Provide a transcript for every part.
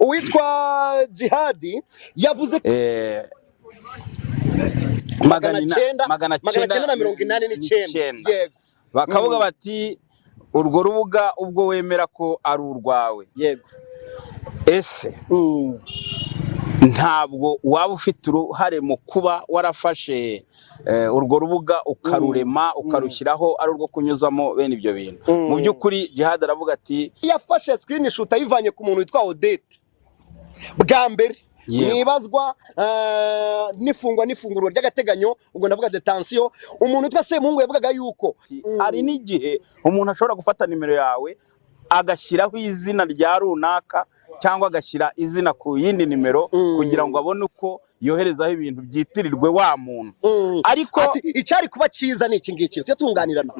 Uwitwa Jihadi yavuze magana cyenda na mirongo inani n'icyenda yego bakavuga bati urwo rubuga ubwo wemera ko ari urwawe yego ese ntabwo waba ufite uruhare mu kuba warafashe urwo rubuga ukarurema ukarushyiraho ari urwo kunyuzamo bene ibyo bintu mu by'ukuri Jihad aravuga ati yafashe screenshot ayivanye ku muntu witwa Odette bwa mbere nibazwa n'ifungurwa ry'agateganyo ubwo ndavuga detention umuntu witwa Semuhungu yavugaga yuko hari n'igihe umuntu ashobora gufata nimero yawe agashyiraho izina rya runaka cyangwa agashyira izina ku yindi nimero kugira ngo abone uko yoherezaho ibintu byitirirwe wa muntu ariko icyari kuba cyiza ni iki ngiki tujye tunganirana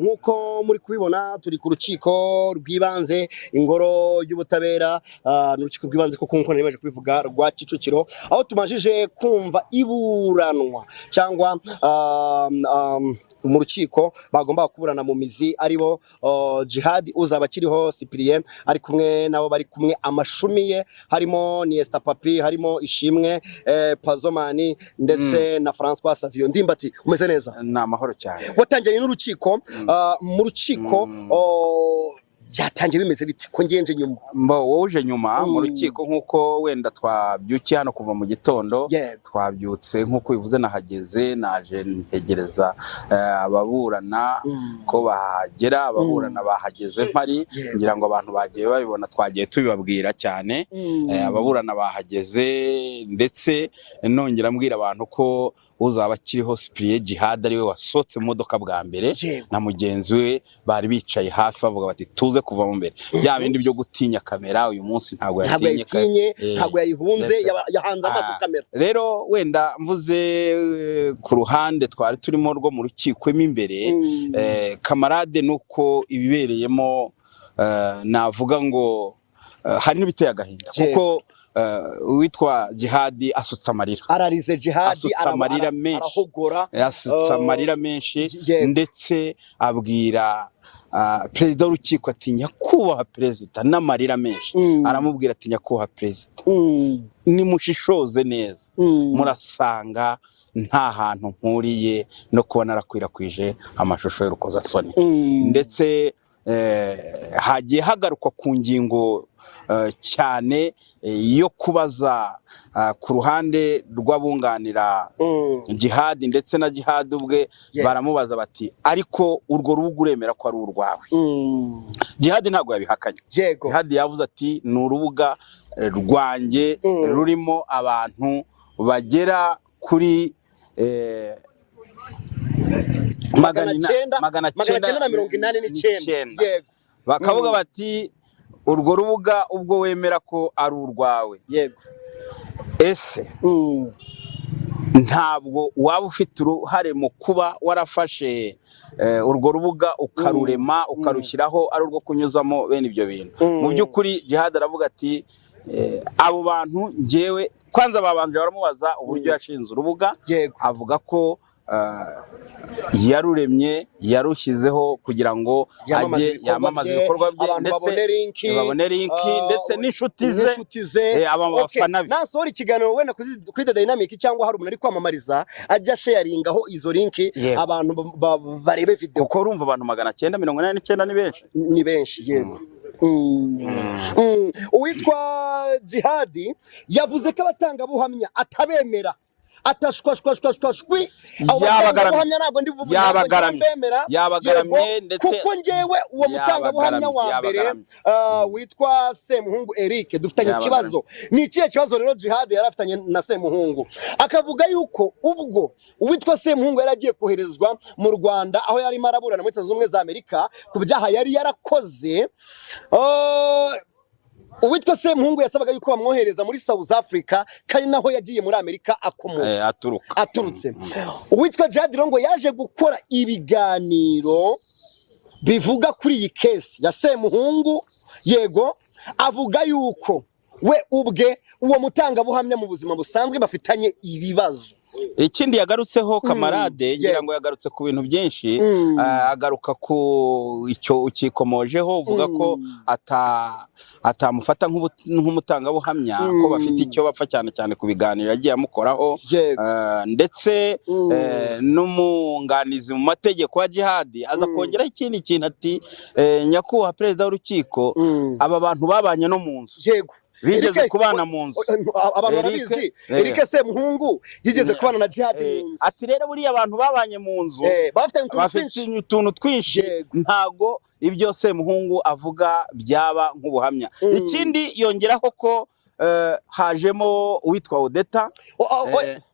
nkuko muri kubibona turi ku rukiko rw'ibanze ingoro y'ubutabera n'urukiko rw'ibanze kuko nkuko nemeje kubivuga rwa Kicukiro aho tumajije kumva iburanwa cyangwa mu rukiko bagomba kuburana mu mizi aribo Jihad uzaba kiriho Cyprien ari kumwe nabo bari kumwe amashumi ye harimo Niesta Papi harimo Ishimwe Pazomani ndetse na François Savio Ndimbati umeze neza na amahoro cyane watangiye n'urukiko mu rukiko byatangiye bimeze biti ko ngenje nyuma wowe uje nyuma mu rukiko nkuko wenda twabyukiye hano kuva mu gitondo twabyutse nkuko bivuze nahageze naje ntegereza ababurana ko bahagera ababurana bahageze mpari ngira ngo abantu bagiye babibona twagiye tubibabwira cyane ababurana bahageze ndetse nongera mbwira abantu ko uzaba kiriho Cyprien Jihad ariwe wasotse mu modoka bwa mbere na mugenzi we bari bicaye hafi bavuga bati tuze kuva mu mbere bya bindi byo gutinya kamera uyu munsi ntabwo yatinye ntabwo yayihunze yahanze amaso kamera rero wenda mvuze ku ruhande twari turimo rwo mu rukiko imbere kamarade nuko ibibereyemo navuga ngo hari n'ibiteye agahinda kuko witwa Jihad asutse amarira ararize Jihad amarira menshi asutse amarira menshi ndetse abwira perezida w'urukiko ati nyakubahwa perezida n'amarira menshi aramubwira ati nyakubahwa perezida nimushishoze neza murasanga nta hantu nkuriye no kuba narakwirakwije amashusho y'urukozasoni ndetse hagiye hagarukwa ku ngingo cyane yo kubaza ku ruhande rw'abunganira Jihad ndetse na Jihad ubwe baramubaza bati ariko urwo rubuga uremera ko ari urwawe Jihad ntabwo yabihakanye Jihad yavuze ati ni urubuga rwanjye rurimo abantu bagera kuri magana cyenda na mirongo inani n'icyenda bakavuga bati urwo rubuga ubwo wemera ko ari urwawe yego ese ntabwo waba ufite uruhare mu kuba warafashe urwo rubuga ukarurema ukarushyiraho ari urwo kunyuzamo bene ibyo bintu mu by'ukuri Jihad aravuga ati abo bantu njyewe kwanza babanje baramubaza uburyo yashinze urubuga avuga ko yaruremye yarushyizeho kugira ngo ajye yamamaza ibikorwa bye ndetse babone linki ndetse n'inshuti ze abafana be nasohora ikiganiro wenda kuri The Dynamic cyangwa hari umuntu ari kwamamariza ajya sharingaho izo linki abantu barebe video kuko urumva abantu 989 ni benshi yego uwitwa Jihad yavuze ko abatangabuhamya atabemera atashwashwashwashwi yabagaramye ndetse kuko ngewe uwo mutangabuhamya wa mbere witwa Semuhungu Eric dufitanye ikibazo ni ikihe kibazo rero Jihad yarafitanye na Semuhungu akavuga yuko ubwo uwitwa Semuhungu yaragiye koherezwa mu Rwanda aho yari maraburana muri Leta Zunze Ubumwe za Amerika ku byaha yari yarakoze uwitwa Semuhungu yasabaga yuko bamwohereza muri South Africa kandi naho yagiye muri Amerika aturutse uwitwa Jihad ngo yaje gukora ibiganiro bivuga kuri iyi case ya Semuhungu yego avuga yuko we ubwe uwo mutangabuhamya mu buzima busanzwe bafitanye ibibazo. Ikindi yagarutseho kamarade ngira ngo yagarutse ku bintu byinshi, agaruka ku icyo ukikomojeho uvuga ko atamufata nk'umutangabuhamya, ko bafite icyo bapfa cyane cyane ku biganiro yagiye amukoraho, ndetse n'umwunganizi mu mategeko wa Jihad aza kongeraho ikindi kintu ati nyakubahwa perezida w'urukiko, aba bantu babanye no mu nzu. Yego, bigeze kubana mu nzu. Abantu barabizi, Eric Semuhungu yigeze kubana na Jihad mu nzu. Ati rero buriya abantu babanye mu nzu bafite utuntu twinshi, ntago ibyo Semuhungu avuga byaba nk'ubuhamya. Ikindi yongeraho ko hajemo uwitwa Odeta,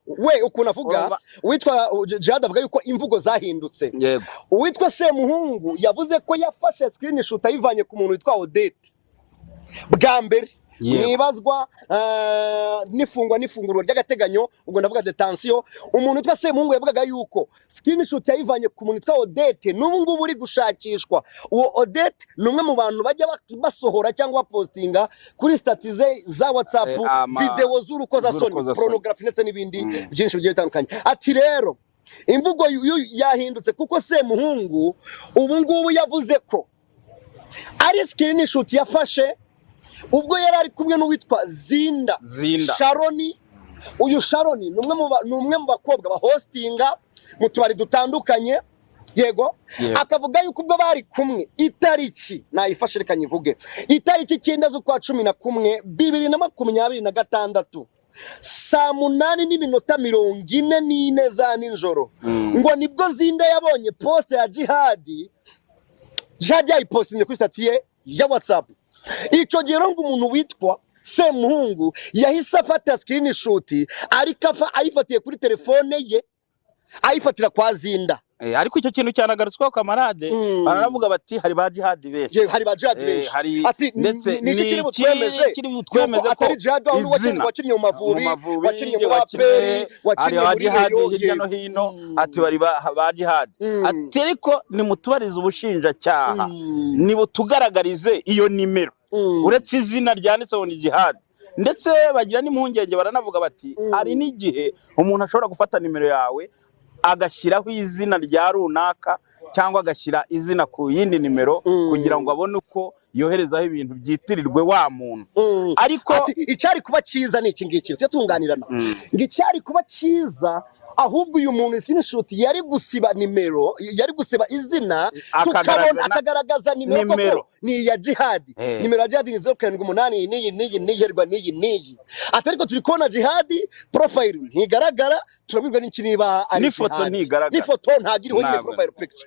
we ukuntu avuga, uwitwa Jihad avuga yuko imvugo zahindutse. Uwitwa Semuhungu yavuze ko yafashe screenshot ayivanye ku muntu witwa Odeta bwa mbere, nibazwa n'ifungurwa ry'agateganyo, ubwo ndavuga detention. Umuntu witwa Semuhungu yavugaga yuko screenshot yayivanye ku muntu witwa Odette, n'ubu ngubu uri gushakishwa. Uwo Odette ni umwe mu bantu bajya basohora cyangwa bapostinga kuri stati za WhatsApp video z'urukozasoni, pornography ndetse n'ibindi byinshi bigiye bitandukanye. Ati rero imvugo yahindutse kuko Semuhungu ubu ngubu yavuze ko ari screenshot yafashe ubwo yari ari kumwe n'uwitwa Zinda Sharoni. Uyu Sharoni ni umwe mu bakobwa bahostinga mu tubari dutandukanye, yego. Akavuga yuko ubwo bari kumwe itariki, nayifashe reka nyivuge, itariki 9 z'ukwa 11 2026 saa 8:44 za nijoro, ngo nibwo Zinda yabonye post ya Jihad yayipostinze kuri stati ye ya WhatsApp. Icyo gihe ngo umuntu witwa Semuhungu yahise afata screenshot ariko ayifatiye kuri telefone ye, ayifatira kwa Zinda. Ariko icyo kintu cyanagaritsweho kamarade, baravuga bati hari ba Jihad benshi, hari ba Jihad benshi, ati ndetse ni kiri butwemeje ko ari Jihad wakinnye mu Mavubi, wakinnye mu Aperi, wakinnye muri Jihad hirya no hino, ati bari ba Jihad. Ati ariko nimutubarize ubushinjacyaha, nibutugaragarize iyo nimero, uretse izina ryanditseho ni Jihad. Ndetse bagira n'impungenge, baranavuga bati hari n'igihe umuntu ashobora gufata nimero yawe agashyiraho izina rya runaka cyangwa agashyira izina ku yindi nimero kugira ngo abone uko yoherezaho ibintu byitirirwe wa muntu. Ariko icyari kuba cyiza ni iki ngiki tutunganirana, ngo icyari kuba cyiza ahubwo uyu muntu screenshot yari gusiba nimero, yari gusiba izina, tukabona akagaragaza nimero ni ya Jihad. Nimero ya Jihad ni 078 n'iyi. Atariko turi kona Jihad profile ntigaragara, turabwirwa n'iki niba ari n'ifoto ntigaragara, n'ifoto ntagiriho nyine profile picture,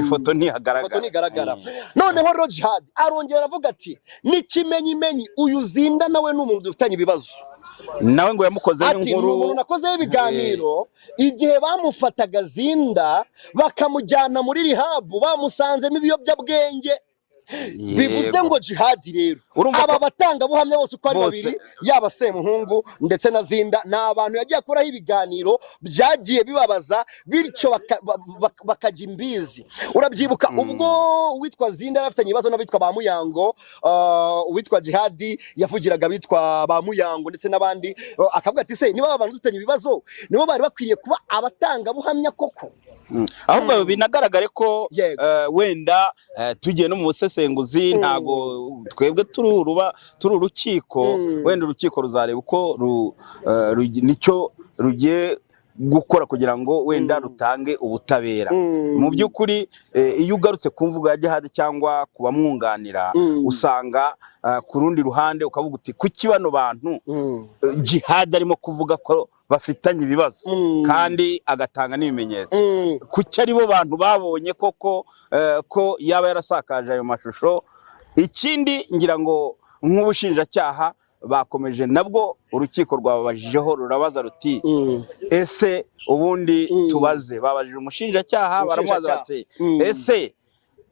ifoto ntihagaragara. Noneho ro Jihad arongera avuga ati n'ikimenyimenyi uyu Zinda nawe n'umuntu dufitanye ibibazo, nawe ngo yamukozeho inkuru. Umuntu nakozeho ibiganiro igihe bamufataga Zinda bakamujyana muri rehab, bamusanzemo ibiyobyabwenge. Bivuze ngo Jihad rero aba batangabuhamya bose uko ari babiri, yaba Semuhungu ndetse na Zinda, ni abantu yagiye akoraho ibiganiro byagiye bibabaza, bityo bakajya imbizi. Urabyibuka ubwo uwitwa Zinda afitanye ibibazo n'abitwa ba Muyango, uwitwa Jihad yavugiraga bitwa ba Muyango ndetse n'abandi, akavuga ati se niba abantu dufitanye ibibazo nibo bari bakwiriye kuba abatangabuhamya koko. Ahubwo binagaragare ko wenda tugiye no mu busesenguzi, ntago twebwe turi urukiko, wenda urukiko ruzareba uko nicyo rugiye gukora kugira ngo wenda rutange ubutabera. Mu by'ukuri iyo ugarutse ku mvugo ya Jihad cyangwa kubamwunganira, usanga ku rundi ruhande ukavuga uti kuki bano bantu Jihad arimo kuvuga ko bafitanye ibibazo kandi agatanga n'ibimenyetso, kuki ari bo bantu babonye koko ko yaba yarasakaje ayo mashusho. Ikindi ngira ngo nk'ubushinjacyaha bakomeje nabwo, urukiko rwababajijeho rurabaza ruti ese ubundi tubaze, babajije umushinjacyaha baramubaza bati ese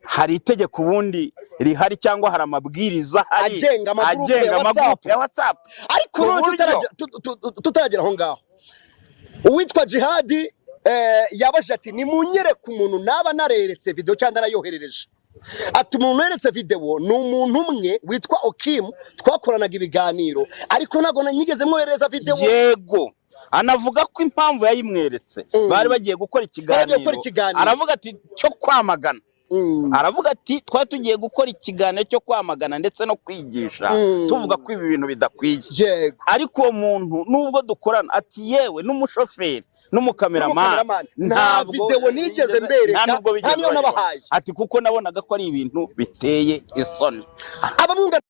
hari itegeko ubundi rihari cyangwa hari amabwiriza agenga amagurupe ya WhatsApp. Ariko tutaragera aho ngaho, uwitwa Jihad yabajije ati nimunyereke umuntu naba nareretse video cyangwa narayoherereje. ati umuntu weretse video ni umuntu umwe witwa Okim twakoranaga ibiganiro ariko ntago nanyigeze mwohereza video. Yego anavuga ko impamvu yayimweretse bari bagiye gukora ikiganiro aravuga ati cyo kwamagana. Aravuga ati twari tugiye gukora ikiganiro cyo kwamagana ndetse no kwigisha tuvuga ko ibi bintu bidakwiye. Ariko uwo muntu nubwo dukorana ati yewe n'umushoferi n'umukameraman nta video nigeze mbereka nta niyo nabahaye ati kuko nabonaga ko ari ibintu biteye isoni. Abamwunga